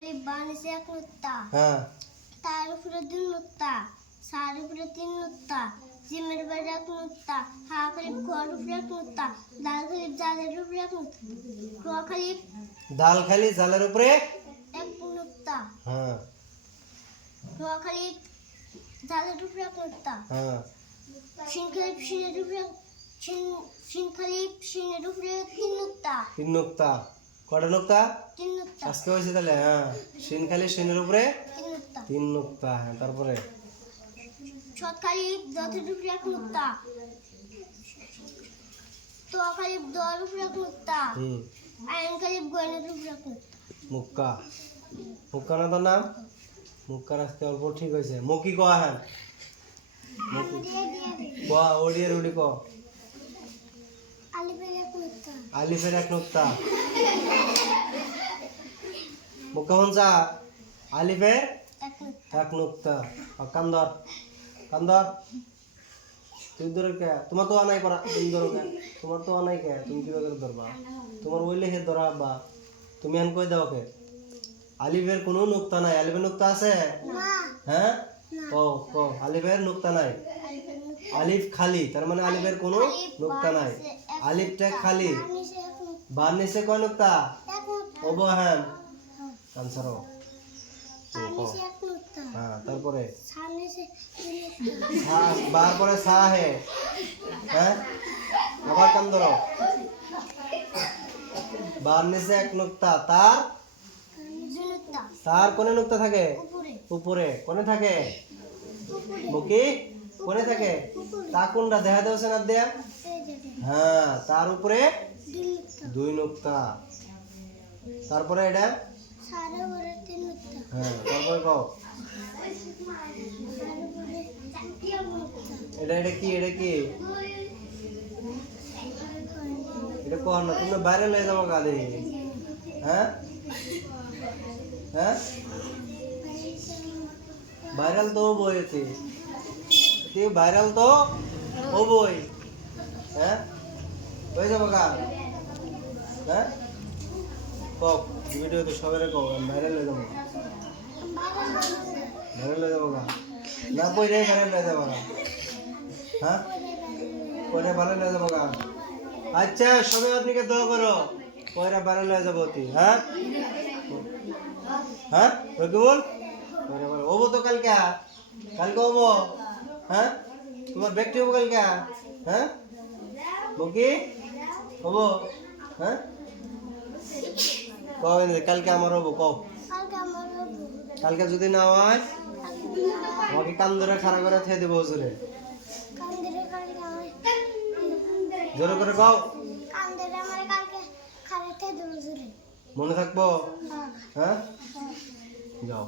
বানিয়েছে এক নুক্তা, হ্যাঁ তার উপরে দুই নুক্তা, সার উপরে তিন নুক্তা, জিমের বাইরে এক নুক্তা, হা খালিফ খোয়ার উপরে এক নুক্তা, দাল খালিফ জালের উপরে এক নুক্তা, খোয়া খালিফ ডাল খালি জালের উপরে এক নুক্তা, হ্যাঁ খোয়া খালিফ জালের উপরে এক নুক্তা, হ্যাঁ শিন খালিফ শিনের উপরে শিন খালিফ শিনের উপরে তিন নুক্তা, তিন নুক্তা কটা নুক্তা তিন নুক্তা, আজকে হয়েছে তাহলে হ্যাঁ শিন খালি শিনের উপরে তিন নুক্তা, তিন নুক্তা হ্যাঁ তারপরে সৎ খালিফ দতের উপরে এক নুক্তা, তোয়া খালিফ দোয়ার উপরে এক নুক্তা, আয়ন খালিফ গয়নের উপরে এক নুক্তা। মুক্কা মুক্কা না তোর নাম মুক্কার আজকে অল্প ঠিক হয়েছে মুকি কয়া হ্যাঁ কয়া ওডি আর ওডি ক আলিফের এক নুক্তা, আলিফের এক নুক্তা মুক্কা হনসা আলিফের এক নুক্তা, এক নুক্তা কান্দর কান্দর তুই ধরে কে তোমার তো আনাই করা তুমি ধরো কে তোমার তো আনাই কে তুমি কিভাবে করে ধরবা তোমার বললে হে ধরা বা তুমি আন কই দাও কে আলিফের কোনো নুক্তা নাই আলিফের নুক্তা আছে হ্যাঁ ও কো আলিফের নুক্তা নাই আলিফের নুক্তা, আলিফ খালি তার মানে আলিফের কোনো নুক্তা নাই আলিফটা খালি নিচে এক নুক্তা, বার নিচে কয় নুক্তা এক নুক্তা, ওবো হ্যাঁ আনসারও তার নিচে এক নুক্তা, হ্যাঁ তারপরে সার নিচে তিন নুক্তা, বার পরে সা হে হ্যাঁ আবার কান ধরো বার নিচে এক নুক্তা তার দুই নুক্তা, তার কোনে নুক্তা থাকে উপরে, উপরে কোনে থাকে উপরে, মুকি কোনে থাকে তা কোনটা দেখা দেওয়া না দেয়া এই যেটা, হ্যাঁ তার উপরে দুই নুক্তা, দুই নুক্তা তারপরে এটা সারের উপরে তিন নুক্তা, হ্যাঁ তারপরে কও সারের উপরে এক নুক্তা, এটা কি এটা কি এটা কর না তুমি বাইরে লয়ে যাবো গাড়ি হ্যাঁ হ্যাঁ ভাইরাল তো বইতে তুই ভাইরাল তো ও বই হ্যাঁ হয়ে যাবো গা হ্যাঁ কক ভিডিও তো সবাই কক ভাইরাল হয়ে যাবো ভাইরাল হয়ে যাবো গা না বই রে ভাইরাল হয়ে যাবো গা হ্যাঁ পরে ভাইরাল হয়ে যাবো গা আচ্ছা সবাই আপনি কে দোয়া করো পরে ভাইরাল হয়ে যাবো তুই হ্যাঁ হ্যাঁ রকিবুল পরে বলো ওবো তো কালকে কালকে ওবো হ্যাঁ তোমার ব্যক্তি হবো কালকে হ্যাঁ মুকি ওবো হ্যাঁ কও কালকে আমার হবো কও কালকে আমার হবো, কালকে যদি না হয় আমাকে কান ধরে খাড়া করে খেয়ে দেবো হুজুরে কান্দিরে কালকে আমার জোরে করে কও কান্দিরে আমার কালকে খারাতে দেবো জুড়ে, মনে থাকবো হ্যাঁ হ্যাঁ হ্যাঁ যাও